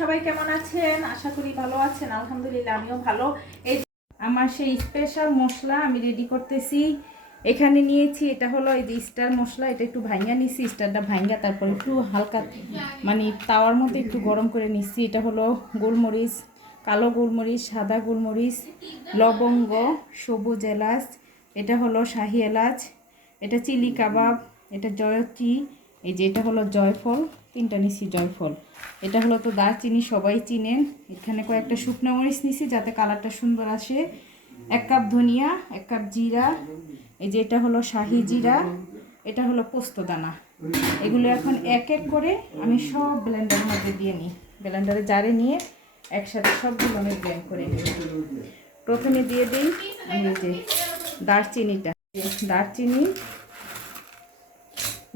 সবাই কেমন আছেন? আশা করি ভালো আছেন। আলহামদুলিল্লাহ আমিও ভালো। এই আমার সেই স্পেশাল মশলা আমি রেডি করতেছি। এখানে নিয়েছি, এটা হলো এই যে স্টার মশলা। এটা একটু ভাঙা নিছি, স্টারটা ভাঙা, তারপর একটু হালকা মানে তাওয়ার মধ্যে একটু গরম করে নিচ্ছি। এটা হলো গোলমরিচ, কালো গোলমরিচ, সাদা গোলমরিচ, লবঙ্গ, সবুজ এলাচ, এটা হলো শাহি এলাচ, এটা চিলি কাবাব, এটা জয়ত্রী, এই যে এটা হলো জয়ফল, তিনটা নিছি জয়ফল। এটা হলো তো দারচিনি, সবাই চিনেন। এখানে কয়েকটা শুকনো মরিচ নিছি যাতে কালারটা সুন্দর আসে। 1 কাপ ধনিয়া, 1 কাপ জিরা, এই যে এটা হলো শাহি জিরা, এটা হলো পোস্তদানা। এগুলো এখন এক এক করে আমি সব ব্লেন্ডারের মধ্যে দিয়ে নিই। ব্লেন্ডারে জারে নিয়ে একসাথে সবগুলো আমি ব্লেন্ড করে নিই। প্রথমে দিয়ে দিই আমি এই যে দারচিনিটা। দারচিনি,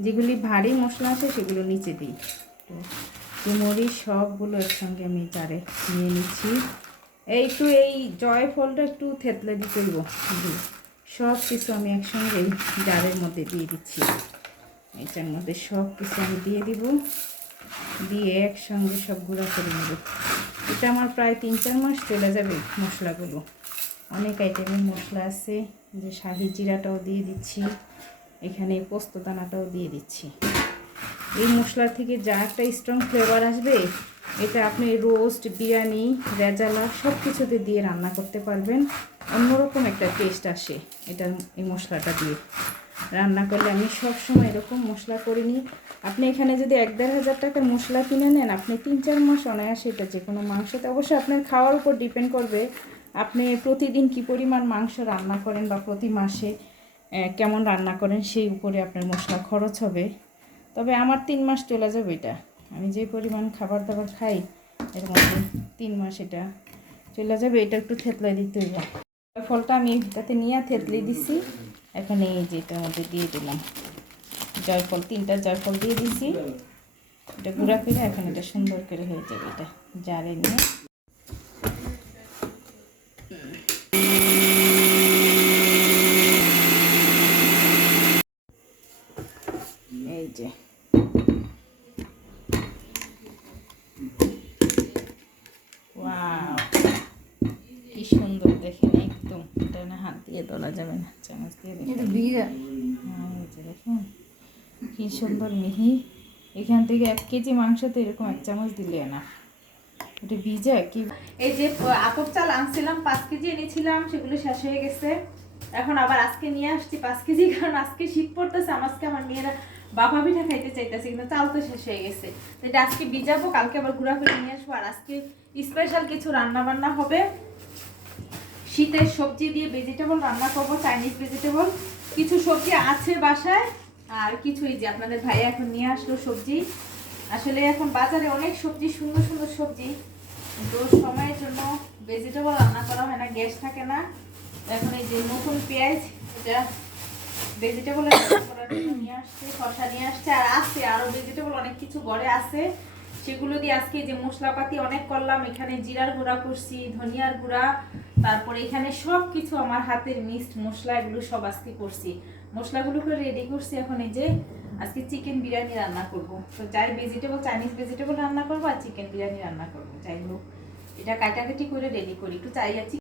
যেগুলি ভারী মশলা আছে সেগুলো নিচে দিই। মরিচ সবগুলো একসঙ্গে আমি জারে নিয়ে নিচ্ছি। একটু এই জয়ফলটা একটু থেতলে দিতে দেবো। সব কিছু আমি একসঙ্গে জারের মধ্যে দিয়ে দিচ্ছি। এটার মধ্যে সব কিছু আমি দিয়ে দিব, দিয়ে একসঙ্গে সব গুঁড়া করে নেব। এটা আমার প্রায় 3-4 মাস চলে যাবে মশলাগুলো। অনেক আইটেমের মশলা আছে, যে শাহি জিরাটাও দিয়ে দিচ্ছি, এখানে পোস্তদানাটাও দিয়ে দিচ্ছি। এই মশলা থেকে যা একটা স্ট্রং ফ্লেভার আসবে, এটা আপনি রোস্ট, বিরিয়ানি, রেজালা সব কিছুতে দিয়ে রান্না করতে পারবেন। অন্যরকম একটা টেস্ট আসে এটা, এই মশলাটা দিয়ে রান্না করলে। আমি সব সময় এরকম মশলা করিনি। আপনি এখানে যদি 1-1.5 হাজার টাকার মশলা কিনে নেন, আপনি 3-4 মাস অনায়াসে এটা যে কোনো মাংসতে, অবশ্যই আপনার খাওয়ার উপর ডিপেন্ড করবে আপনি প্রতিদিন কি পরিমাণ মাংস রান্না করেন বা প্রতি মাসে কেমন রান্না করেন, সেই উপরে আপনার মশলা খরচ হবে। তবে আমার 3 মাস চলে যাবে এটা। আমি যে পরিমাণ খাবার দাবার খাই এর মধ্যে 3 মাস এটা চলে যাবে। এটা একটু থেতলে দিতে হবে। ফলটা আমি এটাতে নিয়ে থেতলে দিছি। এখানে এই যে এটার মধ্যে দিয়ে দিলাম জয়ফল, 3টা জয়ফল দিয়ে দিছি। এটা গুঁড়া করে এখন এটা সুন্দর করে হয়ে যাবে। এটা জারে নিয়ে এই যে ওয়াও, কি সুন্দর দেখেন একদম। এটা না হাত দিয়ে তোলা যাবে না, চামচ দিয়ে দেখেন। দেখুন কি সুন্দর মিহি। এখান থেকে 1 কেজি মাংসতে এরকম 1 চামচ দিলে না, এটা ভিজা কি। এই যে আপক চাল আনছিলাম 5 কেজি এনেছিলাম, সেগুলো শেষ হয়ে গেছে। এখন আবার আজকে নিয়ে আসছি 5 কেজি, কারণ আজকে শীত পড়তেছে। আজকে আমার মেয়েরা বাবা পিঠা খাইতে চাইতেছে, কিন্তু চাল তো শেষ হয়ে গেছে। তো এটা আজকে ভিজাবো, কালকে আবার গুঁড়া করে নিয়ে আসবো। আর আজকে স্পেশাল কিছু রান্না বান্না হবে। শীতের সবজি দিয়ে ভেজিটেবল রান্না করবো, চাইনিজ ভেজিটেবল। কিছু সবজি আছে বাসায়, আর কিছুই যে আপনাদের ভাইয়া এখন নিয়ে আসলো সবজি। আসলে এখন বাজারে অনেক সবজি, সুন্দর সুন্দর সবজি, কিন্তু সময়ের জন্য ভেজিটেবল রান্না করা হয় না, গ্যাস থাকে না। এখন এই যে নতুন পেঁয়াজ, এটা ভেজিটেবল নিয়ে আসছে, শসা নিয়ে আসছে, আর আছে আরো ভেজিটেবল অনেক কিছু ঘরে আছে। সেগুলো দিয়ে আজকে যে মশলাপাতি অনেক করলাম। এখানে জিরার গুঁড়া করছি, ধনিয়ার গুঁড়া, তারপরে এখানে সব কিছু আমার হাতের মিক্সড মশলা, এগুলো সব আজকে করছি। মশলাগুলো করে রেডি করছি। এখন এই যে আজকে চিকেন বিরিয়ানি রান্না করব। তো যাই ভেজিটেবল, চাইনিজ ভেজিটেবল রান্না করবো আর চিকেন বিরিয়ানি রান্না করবো। যাই হোক, এটা কাটাকাটি করে রেডি করি। একটু চাই